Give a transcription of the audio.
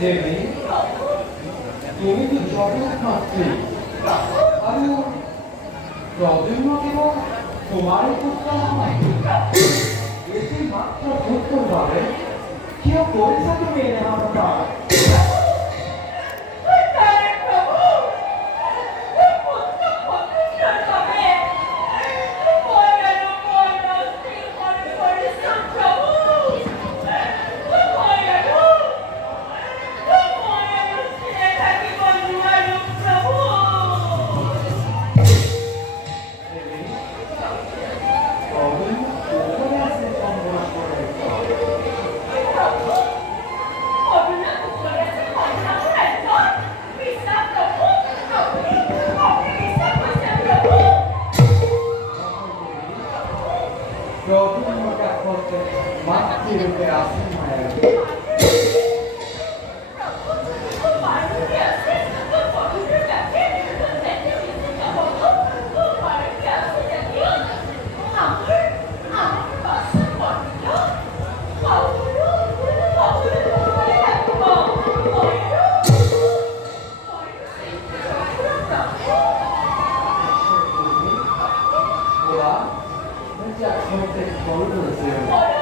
দেবী, তুমি তো জগৎমাত্রী আৰু প্রজন্ম কেবল তোমারই পুত্র নয়। এটি মাত্র পুত্র ভাবে কিয় করেছা তুমি এনে আমার প্রজন্মটা করতে মাতৃরূপে আসেন মায়ের Ya, no te acuerdes,